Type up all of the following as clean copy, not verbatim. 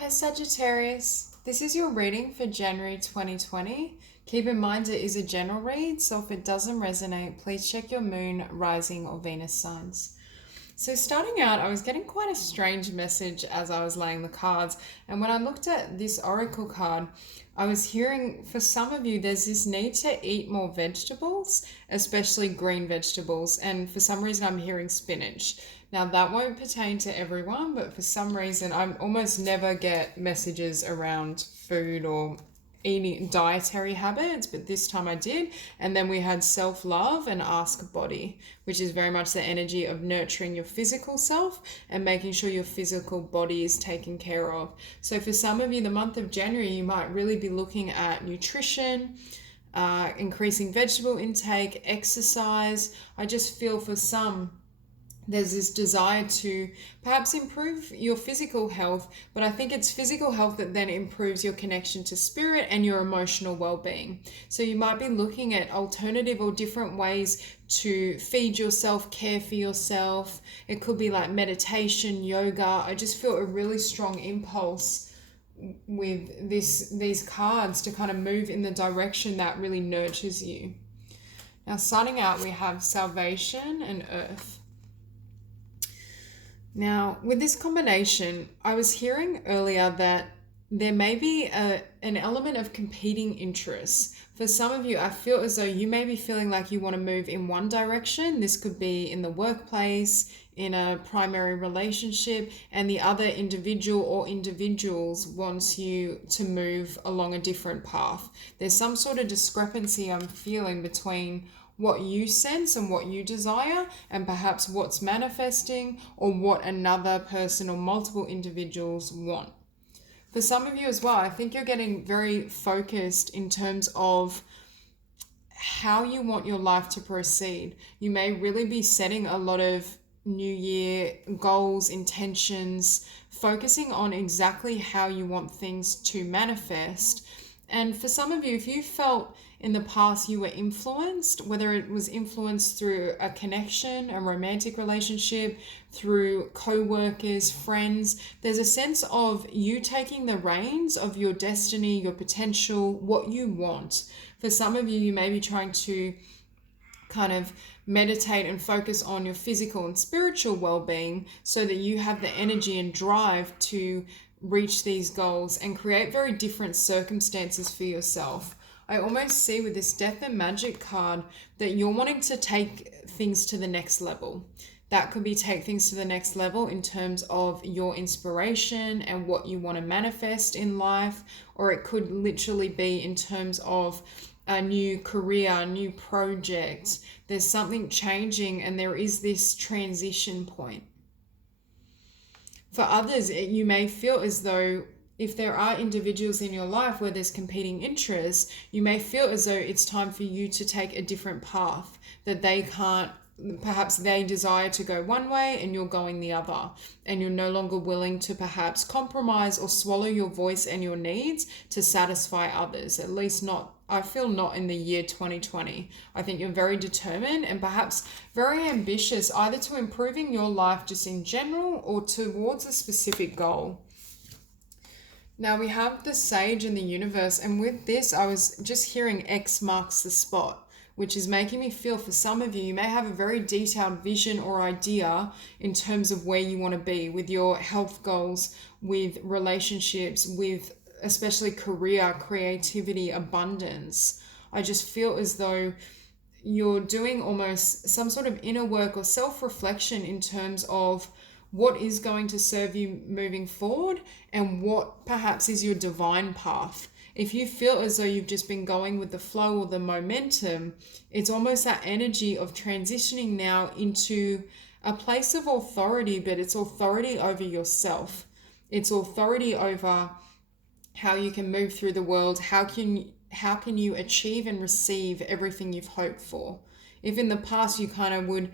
Hi Sagittarius, this is your reading for January 2020. Keep in mind it is a general read, so if it doesn't resonate, please check your moon, rising, or Venus signs. So, starting out, I was getting quite a strange message as I was laying the cards, and when I looked at this oracle card, I was hearing for some of you there's this need to eat more vegetables, especially green vegetables, and for some reason I'm hearing spinach. Now, that won't pertain to everyone, but for some reason, I almost never get messages around food or eating dietary habits, but this time I did. And then we had self love and ask body, which is very much the energy of nurturing your physical self and making sure your physical body is taken care of. So, for some of you, the month of January, you might really be looking at nutrition. Increasing vegetable intake, exercise. I just feel for some there's this desire to perhaps improve your physical health, but I think it's physical health that then improves your connection to spirit and your emotional well-being. So you might be looking at alternative or different ways to feed yourself, care for yourself. It could be like meditation, yoga. I just feel a really strong impulse with these cards to kind of move in the direction that really nurtures you. Now, starting out, we have salvation and earth. Now, with this combination, I was hearing earlier that there may be an element of competing interests. For some of you, I feel as though you may be feeling like you want to move in one direction. This could be in the workplace, in a primary relationship, and the other individual or individuals wants you to move along a different path. There's some sort of discrepancy I'm feeling between what you sense and what you desire, and perhaps what's manifesting or what another person or multiple individuals want. For some of you as well, I think you're getting very focused in terms of how you want your life to proceed. You may really be setting a lot of New Year goals, intentions, focusing on exactly how you want things to manifest. And for some of you, if you felt in the past you were influenced, whether it was influenced through a connection, a romantic relationship, through co-workers, friends, there's a sense of you taking the reins of your destiny, your potential, what you want. For some of you, you may be trying to kind of meditate and focus on your physical and spiritual well-being so that you have the energy and drive to reach these goals and create very different circumstances for yourself. I almost see with this Death and Magic card that you're wanting to take things to the next level. That could be take things to the next level in terms of your inspiration and what you want to manifest in life, or it could literally be in terms of a new career, new project. There's something changing and there is this transition point. For others, you may feel as though if there are individuals in your life where there's competing interests, you may feel as though it's time for you to take a different path, that they can't, perhaps they desire to go one way and you're going the other, and you're no longer willing to perhaps compromise or swallow your voice and your needs to satisfy others, at least not, I feel not in the year 2020. I think you're very determined and perhaps very ambitious, either to improving your life just in general or towards a specific goal. Now we have the Sage in the universe, and with this I was just hearing X marks the spot, which is making me feel for some of you, you may have a very detailed vision or idea in terms of where you want to be with your health goals, with relationships, with especially career, creativity, abundance. I just feel as though you're doing almost some sort of inner work or self-reflection in terms of what is going to serve you moving forward and what perhaps is your divine path. If you feel as though you've just been going with the flow or the momentum, it's almost that energy of transitioning now into a place of authority, but it's authority over yourself. It's authority over how you can move through the world, how can you achieve and receive everything you've hoped for. If in the past you kind of would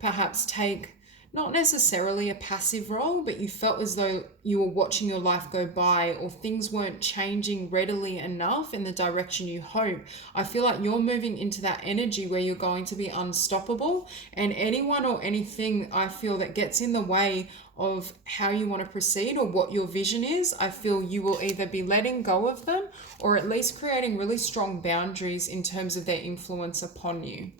perhaps take not necessarily a passive role, but you felt as though you were watching your life go by, or things weren't changing readily enough in the direction you hope. I feel like you're moving into that energy where you're going to be unstoppable, and anyone or anything I feel that gets in the way of how you want to proceed or what your vision is, I feel you will either be letting go of them or at least creating really strong boundaries in terms of their influence upon you.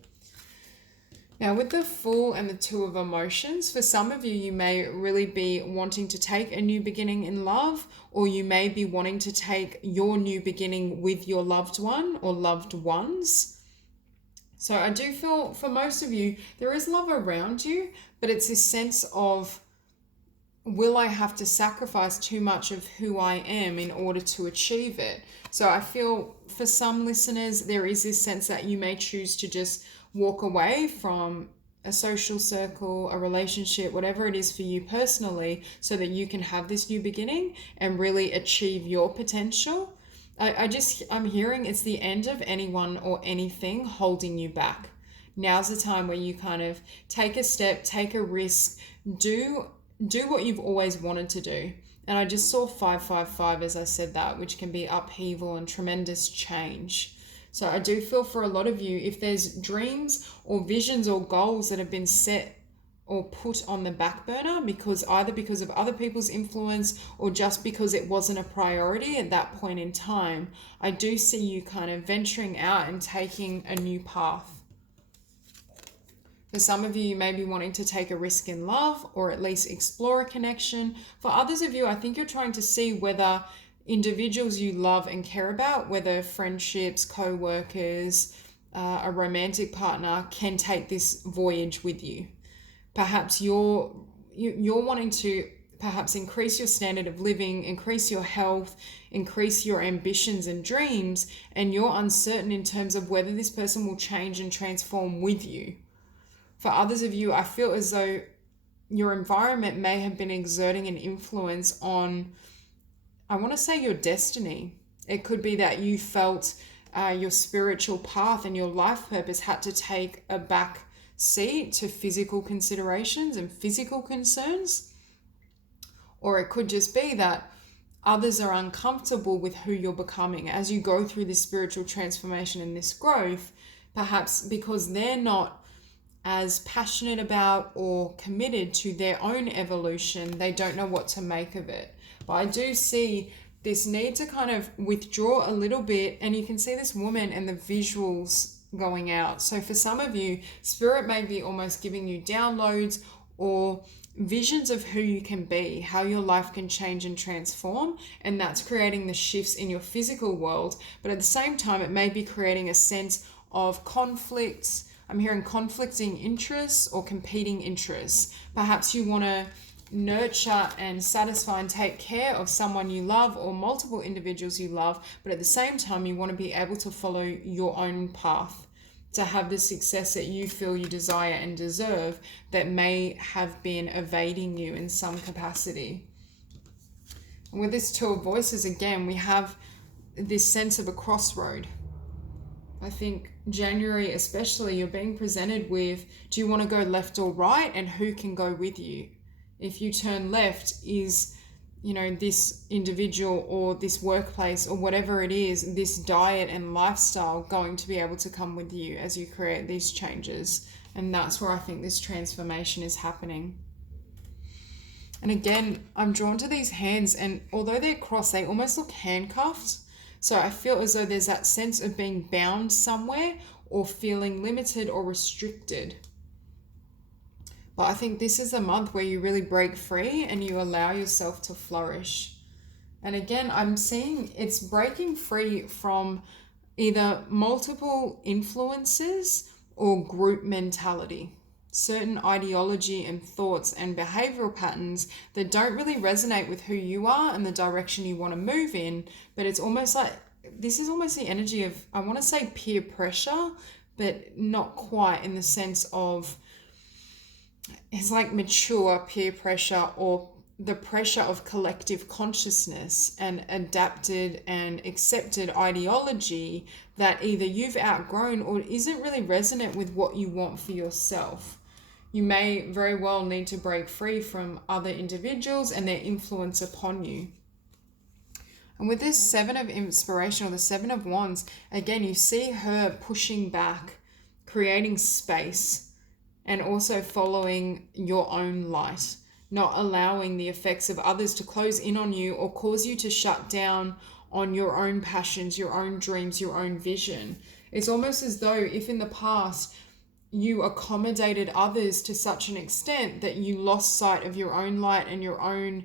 Now, with the Fool and the Two of Emotions, for some of you, you may really be wanting to take a new beginning in love, or you may be wanting to take your new beginning with your loved one or loved ones. So I do feel for most of you, there is love around you, but it's this sense of, will I have to sacrifice too much of who I am in order to achieve it? So I feel for some listeners, there is this sense that you may choose to just walk away from a social circle, a relationship, whatever it is for you personally, so that you can have this new beginning and really achieve your potential. I'm hearing it's the end of anyone or anything holding you back. Now's the time where you kind of take a step, take a risk, do what you've always wanted to do. And I just saw 555 as I said that, which can be upheaval and tremendous change. So I do feel for a lot of you, if there's dreams or visions or goals that have been set or put on the back burner because of other people's influence or just because it wasn't a priority at that point in time, I do see you kind of venturing out and taking a new path. For some of you, you may be wanting to take a risk in love or at least explore a connection. For others of you, I think you're trying to see whether individuals you love and care about, whether friendships, co-workers, a romantic partner, can take this voyage with you. Perhaps you're wanting to perhaps increase your standard of living, increase your health, increase your ambitions and dreams, and you're uncertain in terms of whether this person will change and transform with you. For others of you, I feel as though your environment may have been exerting an influence on, I want to say, your destiny. It could be that you felt your spiritual path and your life purpose had to take a back seat to physical considerations and physical concerns. Or it could just be that others are uncomfortable with who you're becoming as you go through this spiritual transformation and this growth, perhaps because they're not as passionate about or committed to their own evolution. They don't know what to make of it. But I do see this need to kind of withdraw a little bit, and you can see this woman and the visuals going out. So for some of you, spirit may be almost giving you downloads or visions of who you can be, how your life can change and transform, and that's creating the shifts in your physical world. But at the same time, it may be creating a sense of conflicts. I'm hearing conflicting interests or competing interests. Perhaps you want to nurture and satisfy and take care of someone you love or multiple individuals you love, but at the same time you want to be able to follow your own path to have the success that you feel you desire and deserve that may have been evading you in some capacity. And with this Two of Voices, again, we have this sense of a crossroad. I think January especially, you're being presented with, do you want to go left or right, and who can go with you? If you turn left, is, this individual or this workplace or whatever it is, this diet and lifestyle going to be able to come with you as you create these changes? And that's where I think this transformation is happening. And again, I'm drawn to these hands, and although they're crossed, they almost look handcuffed. So I feel as though there's that sense of being bound somewhere or feeling limited or restricted. But I think this is a month where you really break free and you allow yourself to flourish. And again, I'm seeing it's breaking free from either multiple influences or group mentality. Certain ideology and thoughts and behavioral patterns that don't really resonate with who you are and the direction you want to move in. But it's almost like, this is almost the energy of, I want to say peer pressure, but not quite, in the sense of, it's like mature peer pressure or the pressure of collective consciousness and adapted and accepted ideology that either you've outgrown or isn't really resonant with what you want for yourself. You may very well need to break free from other individuals and their influence upon you. And with this Seven of Inspiration, or the Seven of Wands, again, you see her pushing back, creating space, and also following your own light, not allowing the effects of others to close in on you or cause you to shut down on your own passions, your own dreams, your own vision. It's almost as though if in the past you accommodated others to such an extent that you lost sight of your own light and your own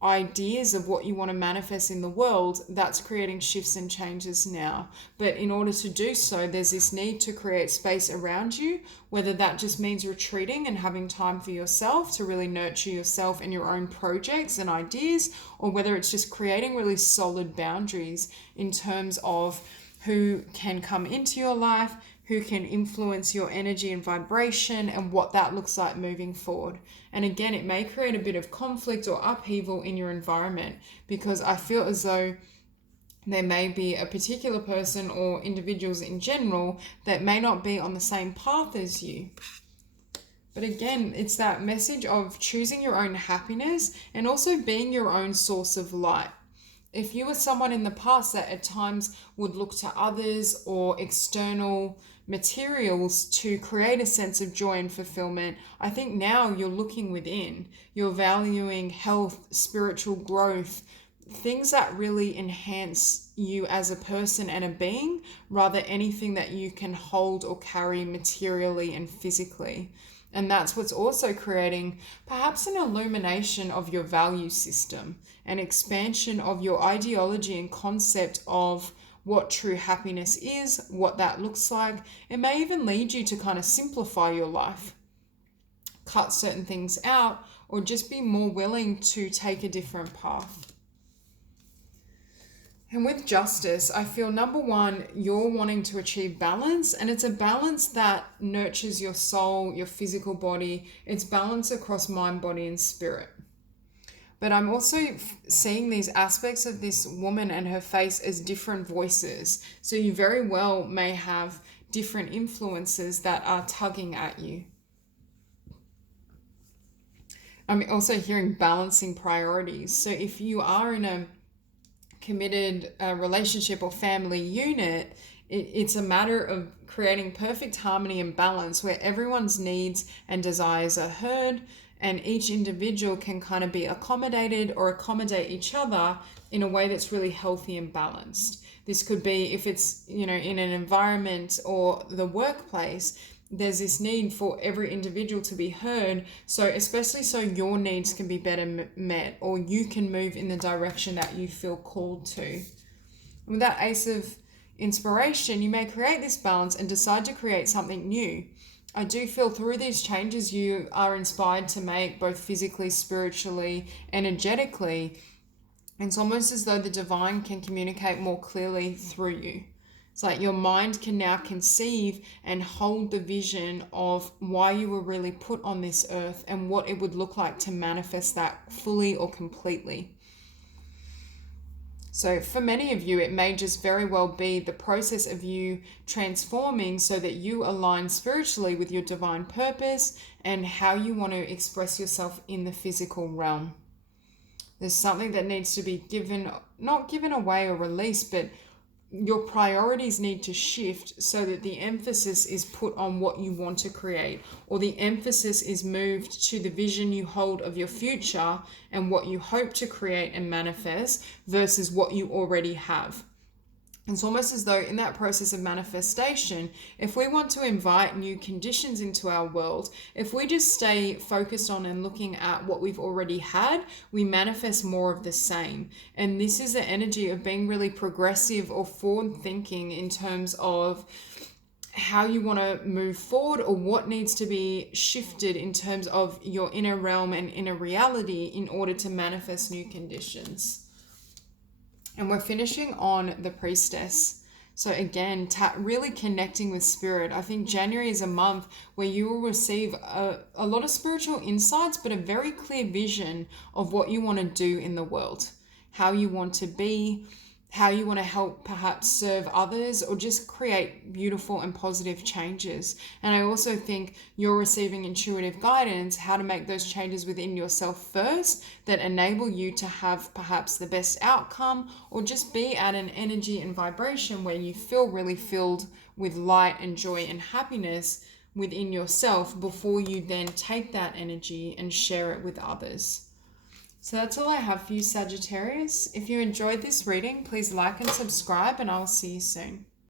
ideas of what you want to manifest in the world, that's creating shifts and changes now. But in order to do so, there's this need to create space around you, whether that just means retreating and having time for yourself to really nurture yourself and your own projects and ideas, or whether it's just creating really solid boundaries in terms of who can come into your life, who can influence your energy and vibration, and what that looks like moving forward. And again, it may create a bit of conflict or upheaval in your environment, because I feel as though there may be a particular person or individuals in general that may not be on the same path as you. But again, it's that message of choosing your own happiness and also being your own source of light. If you were someone in the past that at times would look to others or external materials to create a sense of joy and fulfillment, I think now you're looking within. You're valuing health, spiritual growth, things that really enhance you as a person and a being, rather anything that you can hold or carry materially and physically. And that's what's also creating perhaps an illumination of your value system, an expansion of your ideology and concept of what true happiness is, what that looks like. It may even lead you to kind of simplify your life, cut certain things out, or just be more willing to take a different path. And with justice, I feel number one, you're wanting to achieve balance, and it's a balance that nurtures your soul, your physical body. It's balance across mind, body, and spirit. But I'm also seeing these aspects of this woman and her face as different voices. So you very well may have different influences that are tugging at you. I'm also hearing balancing priorities. So if you are in a committed relationship or family unit, it's a matter of creating perfect harmony and balance where everyone's needs and desires are heard, and each individual can kind of be accommodated or accommodate each other in a way that's really healthy and balanced. This could be if it's, in an environment or the workplace, there's this need for every individual to be heard. So especially so your needs can be better met, or you can move in the direction that you feel called to. With that Ace of Inspiration, you may create this balance and decide to create something new. I do feel through these changes you are inspired to make, both physically, spiritually, energetically. It's almost as though the divine can communicate more clearly through you. It's like your mind can now conceive and hold the vision of why you were really put on this earth and what it would look like to manifest that fully or completely. So for many of you, it may just very well be the process of you transforming so that you align spiritually with your divine purpose and how you want to express yourself in the physical realm. There's something that needs to be not given away or released, but your priorities need to shift so that the emphasis is put on what you want to create, or the emphasis is moved to the vision you hold of your future and what you hope to create and manifest versus what you already have. It's almost as though in that process of manifestation, if we want to invite new conditions into our world, if we just stay focused on and looking at what we've already had, we manifest more of the same. And this is the energy of being really progressive or forward thinking in terms of how you want to move forward, or what needs to be shifted in terms of your inner realm and inner reality in order to manifest new conditions. And we're finishing on the Priestess. So again, really connecting with spirit. I think January is a month where you will receive a lot of spiritual insights, but a very clear vision of what you want to do in the world, how you want to be, how you want to help perhaps serve others or just create beautiful and positive changes. And I also think you're receiving intuitive guidance how to make those changes within yourself first that enable you to have perhaps the best outcome, or just be at an energy and vibration where you feel really filled with light and joy and happiness within yourself before you then take that energy and share it with others. So that's all I have for you, Sagittarius. If you enjoyed this reading, please like and subscribe, and I will see you soon.